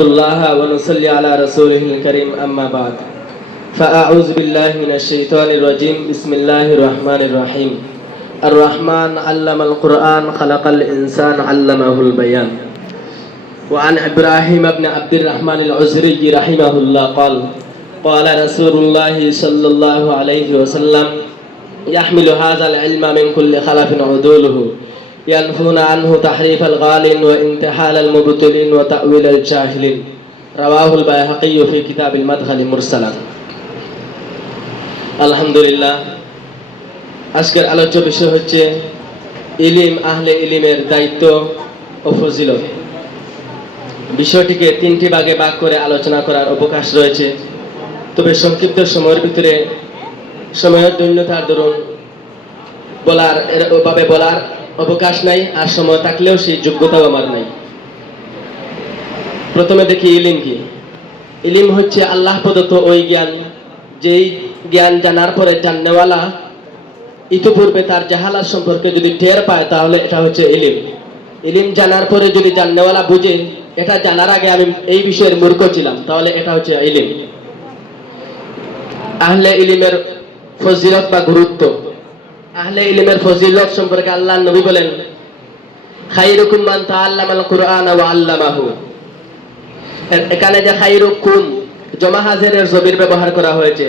الله ونصلي على رسوله الكريم أما بعد فأعوذ بالله من الشيطان الرجيم بسم الله الرحمن الرحيم الرحمن علم القرآن خلق الإنسان علمه البيان وعن إبراهيم بن عبد الرحمن العزري رحمه الله قال رسول الله صلى الله عليه وسلم يحمل هذا العلم من كل خلف عدوله ينفون عنه تحريف الغالين وانتحال المبتلين وتأويل الجاهلين رواه البيهقي في كتاب المدخل مرسلا আলহামদুলিল্লাহ। আজকের আলোচ্য বিষয় হচ্ছে ইলম, আহলে ইলমের দায়িত্ব ও ফজিলত। বিষয়টিকে তিনটি ভাগে ভাগ করে আলোচনা করার অবকাশ রয়েছে, তবে সংক্ষিপ্ত সময়ের ভিতরে সময়ের দৈন্যতার দরুন বলার অবকাশ নাই, আর সময় থাকলেও সেই যোগ্যতাও আমার নাই। প্রথমে দেখি ইলম কি। ইলম হচ্ছে আল্লাহ প্রদত্ত ওই জ্ঞান, যেই জ্ঞান জানার পরে জাননেওয়ালা ইতিপূর্বে তার জাহালাত সম্পর্কে যদি টের পায় তাহলে এটা হচ্ছে ইলম। ইলম জানার পরে যদি জাননেওয়ালা বুঝে এটা জানার আগে আমি এই বিষয়ের মূর্খ ছিলাম, তাহলে এটা হচ্ছে ইলম। আহলে ইলমের ফজিলত বা গুরুত্ব। আহলে ইলমের ফজিলত সম্পর্কে আল্লাহর নবী বলেন, খায়রুকুম মান তাআল্লামাল কুরআন ওয়া আল্লামাহু। এখানে যে খায়রুকুম জমা হাজিরের জমির ব্যবহার করা হয়েছে।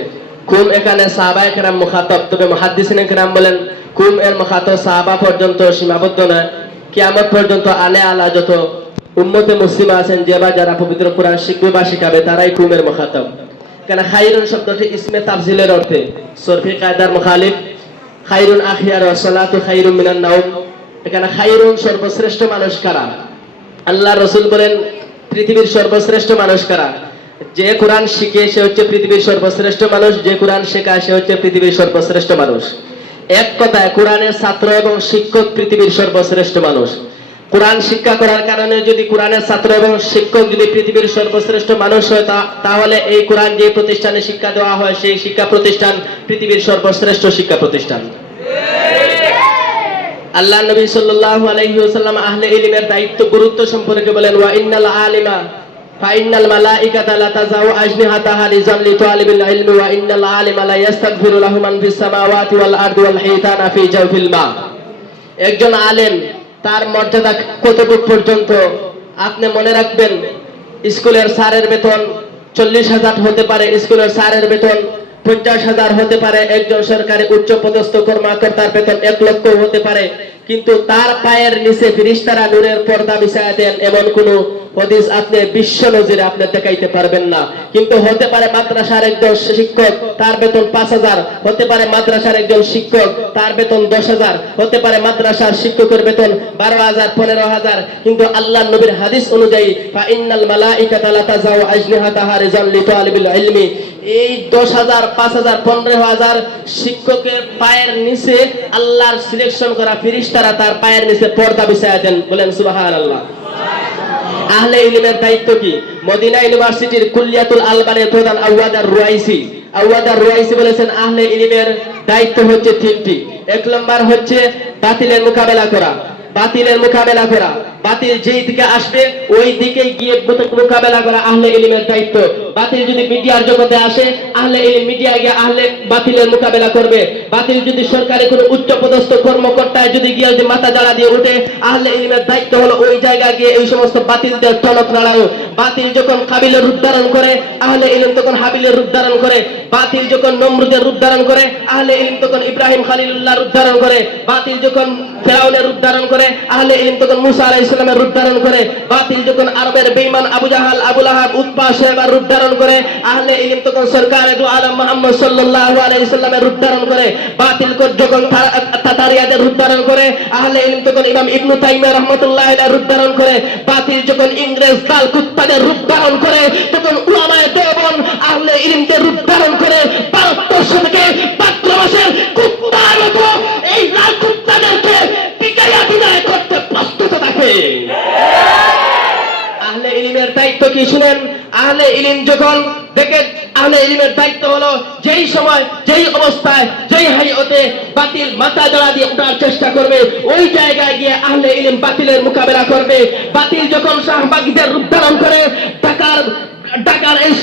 কুম এখানে সাহাবায়ে কেরাম মুখাতাব, তবে মুহাদ্দিসিনে কেরাম বলেন কুম এর মুখাতাব সাহাবা পর্যন্ত সীমাবদ্ধ নয়, কিয়ামত পর্যন্ত আলে আলা যত উম্মতে মুসলিমা আছেন, যে বা যারা পবিত্র কোরআন শিখবে বা শিখাবে তারাই কুমের মুখাতাব। কেন খায়রুন শব্দটি ইসমে তাফজিলের অর্থে, সরফি কায়দার মুখালিফ। খায়রুন আখিয়ার ওয়া সালাতু খায়রুম মিনান নাওম। এখানে খায়রুন সর্বশ্রেষ্ঠ মানুষ কারা? আল্লাহ রাসূল বলেন পৃথিবীর সর্বশ্রেষ্ঠ মানুষ কারা? যে কোরআন শিখে সে হচ্ছে পৃথিবীর সর্বশ্রেষ্ঠ মানুষ, যে কোরআন শেখায় সে হচ্ছে পৃথিবীর সর্বশ্রেষ্ঠ মানুষ। এক কথায় কোরআনের ছাত্র এবং শিক্ষক পৃথিবীর সর্বশ্রেষ্ঠ মানুষ। কোরআন শিক্ষা করার কারণে যদি কোরআনের ছাত্র এবং শিক্ষক যদি পৃথিবীর সর্বশ্রেষ্ঠ মানুষ হয়, তাহলে এই কোরআন যে প্রতিষ্ঠানে শিক্ষা দেওয়া হয় সেই শিক্ষা প্রতিষ্ঠান পৃথিবীর সর্বশ্রেষ্ঠ শিক্ষা প্রতিষ্ঠান। আল্লাহ নবী সাল্লাল্লাহু আলাইহি ওয়াসাল্লাম আহলে ইলমের দায়িত্ব গুরুত্ব সম্পর্কে বলেন, ওয়া ইন্নাল আলিমা ফাইনাল মালাইকাতা লা তাযাউ আজনিহাতাহা লিজাল্লি তালিবিল ইলমি ওয়া ইন্নাল আলিমা লা ইস্তাগফিরু লাহু মান ফিস সামাওয়াতি ওয়াল আরদি ওয়াল হিতানা ফি জাওফিল মা। একজন আলেম তার মর্যাদা কতটুকু পর্যন্ত আপনি মনে রাখবেন। স্কুলের স্যারের বেতন 40,000 হতে পারে, স্কুলের স্যারের বেতন 50,000 হতে পারে, একজন সরকারি উচ্চ পদস্থ কর্মকর্তার বেতন 1 লক্ষ হতে পারে, কিন্তু তার পায়ের নিচে ফেরেশতারা নূরের পর্দা বিছায়া দেন এমন কোন হাদিস আপনি বিশ্ব নজিরে আপনি দেখাইতে পারবেন না। কিন্তু হতে পারে মাদ্রাসার একজন শিক্ষক তার বেতন 5,000, হতে পারে মাদ্রাসার একজন শিক্ষক তার বেতন 10,000, হতে পারে মাদ্রাসার শিক্ষকের বেতন 12,000 15,000, কিন্তু আল্লাহর নবীর হাদিস অনুযায়ী ফা ইন্নাল মালাইকাতা লা তাযাউ আজনিহাতাহা লিজাল্লি তালিবিল ইলমি, এই 10,000 5,000 15,000 শিক্ষকের পায়ের নিচে আল্লাহর সিলেকশন করা ফেরেশতারা তার পায়ের নিচে পর্দা বিছায়া দেন। বলেন সুবহানাল্লাহ। আহলে ইলমের দায়িত্ব কি? মদিনা ইউনিভার্সিটির কুল্লিয়াতুল আলবানের প্রধান আওয়াদ আর-রুয়াইসি বলেছেন আহলে ইলমের দায়িত্ব হচ্ছে তিনটি। 1 নম্বর হচ্ছে বাতিলের মোকাবেলা করা। বাতিল যেই দিকে আসবে ওই দিকে গিয়ে মোকাবেলা করা আহলে ইলমের দায়িত্ব। বাতিল যদি মিডিয়ার জগতে আসে, আহলে ইলম মিডিয়া গিয়ে বাতিলের মোকাবেলা করবে। বাতিল যদি সরকারি কোনো উচ্চ পদস্থ কর্মকর্তায় যদি গিয়ে মাথা দাঁড়া দিয়ে ওঠে, আহলে ইলমের দায়িত্ব হলো ওই জায়গায় গিয়ে এই সমস্ত বাতিলদের টনক নাড়ানো। বাতিল যখন কাবিলের রূপ ধারণ করে, আহলে ইলম তখন হাবিলের রূপ ধারণ করে। বাতিল যখন নমরুদের রূপ ধারণ করে, আহলে ইলম তখন ইব্রাহিম খলিলুল্লাহ রূপ ধারণ করে। বাতিল যখন ফেরাউনের রূপ ধারণ করে, আহলে ইলম তখন মুসা আলাইহিস সালামের রূপ ধারণ করে। বাতিল যখন আরবের বেঈমান আবু জাহাল, আবু লাহাব, উতবা, শায়বার রূপ ধারণ করে, আহলে ইলম তখন সরকারে দু আলম মুহাম্মদ সাল্লাল্লাহু আলাইহি সাল্লামের রূপ ধারণ করে। বাতিল যখন তাতারিয়াদের রূপ ধারণ করে, আহলে ইলম তখন ইমাম ইবনে তাইমিয়া রাহমাতুল্লাহি আলাইহি রূপ ধারণ করে। বাতিল যখন ইংরেজ দাল কুত্তাদের রূপ ধারণ করে, তখন উলামায়ে দেওবন্দ আহলে ইলমদের রূপ ধারণ করে 72 থেকে ভাদ্র মাসের কুত্তার মতো এই লাল কুত্তাদেরকে পিটাইয়া বিদায় করতে প্রস্তুত থাকে। আহলে ইলমের দায়িত্ব কি শুনেন? আহলে ইলম যখন দেখে আহলে ইলমের দায়িত্ব হলো যেই সময় যেই অবস্থায় যেই হাইয়তে বাতিল মাথা জড়া দিয়ে ওঠার চেষ্টা করবে, ওই জায়গায় গিয়ে আহলে ইলম বাতিলের মোকাবেলা করবে। বাতিল যখন শাহবাগীদের রূপ ধারণ করে ঢাকার এই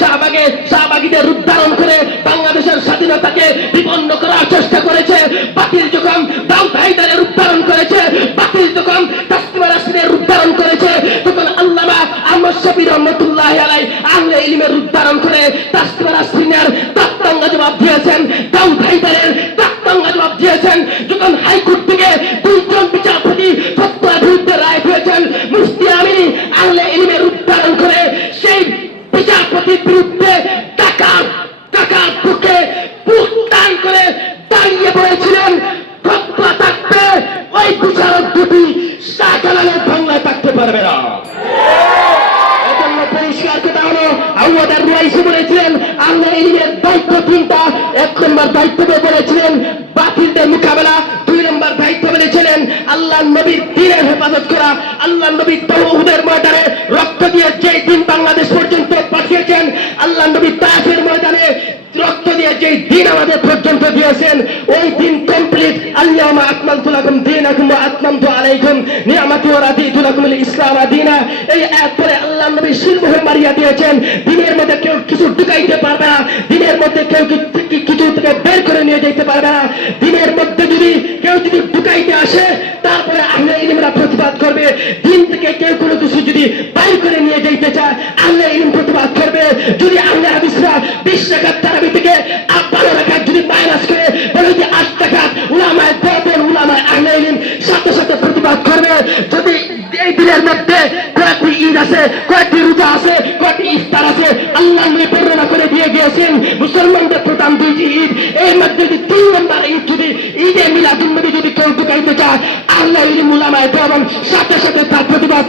শাহবাগীদের রূপ ধারণ করে বাংলাদেশের স্বাধীনতাকে বিপন্ন করার চেষ্টা করেছে, বাতিল যখন দাউদ হায়দারের রূপ ধারণ করেছে, বাতিল যখন তাসলিমা নাসরিনের রূপ ধারণ করেছে, তখন আল্লামা আহমদ শফী রহমাতুল্লাহি আলাইহি আহলে ইলমের রূপ ধারণ করে তাসলিমা নাসরিনের তাত্তাঙ্গা জবাব দিয়েছেন, দাউদ হায়দারের তাত্তাঙ্গা জবাব দিয়েছেন। যখন হাইকোর্ট থেকে দুইজন বিচারপতি ফতোয়ার বিরুদ্ধে রায় দিয়েছেন, মুফতি আমিনী আহলে ইলমের রূপ ধারণ করে সেই বিচারপতির বিরুদ্ধে টাকার বুকে বুক টান করে দাঁড়িয়ে পড়েছিলেন। ফতোয়া থাকবে, ওই বিচারক দুটি শাহজালালের বাংলায় থাকতে পারবে না। এজন্য পরিষ্কার কথা হলো, আউয়াদার রুয়াইসি বলেছিলেন আহলে ইলমের দায়িত্ব তিনটা। 1 নম্বর দায়িত্ব বলেছিলেন বাতিলদের মোকাবেলা, 2 নম্বর দায়িত্ব বলেছিলেন আল্লাহর নবীর দ্বীনের হেফাজত করা। আল্লাহর নবী তাওহীদের ময়দানে রক্ত দিয়ে যে দিন বাংলাদেশ পর্যন্ত পাঠিয়েছেন, আল্লাহর নবী তায়েফের ময়দানে রক্ত দিয়ে যে দিন আমাদের পর্যন্ত দিয়েছেন, ওই দিন কমপ্লিট। আল-ইয়াওমা আকমালতু লাকুম দীনাকুম ওয়া আতমামতু আলাইকুম নি'মাতি ওয়া রাদিতু লাকুমুল ইসলাম দীনা। এই আয়াত পরে আল্লাহর নবী শিরমোহর মারিয়া দিয়েছেন, দিনের মধ্যে কেউ কিছু ঢুকাইতে পারবে না, দিনের মধ্যে কেউ কিছু থেকে বের করে নিয়ে যেতে পারবে না। দিনের মধ্যে কেউ যদি ঢুকাইতে আসে, তারপরে আহলে ইলমরা প্রতিবাদ করবে। দিন থেকে কেউ কোনো কিছু যদি বাইর করে নিয়ে যেতে চায়, আহলে ইলম প্রতিবাদ করবে। যদি আহলে হাদিসরা 20 রাকাত তারাবি থেকে 12 রাকাত যদি মাইনাস করে বলে যে 8 রাকাত, উলামায়ে দেওবন্দ উলামায়ে আহলে ইলম সাথে সাথে প্রতিবাদ করবে। যদি এই দিনের মধ্যে কয়েকটি ঈদ আছে, কয়েকটি রোজা আছে, কয়েকটি ইফতার আছে, আল্লাহ নবী বর্ণনা করে দিয়ে গিয়েছেন মুসলমানদের প্রধান 2টি ঈদ, এর মধ্যে যদি 3 নম্বর ঈদ যদি ঈদে মিলাদুন নবী যদি কেউ ঢুকাইতে চায়, আহলে ইলম উলামায়ে দেওবন্দ সাথে সাথে তার প্রতিবাদ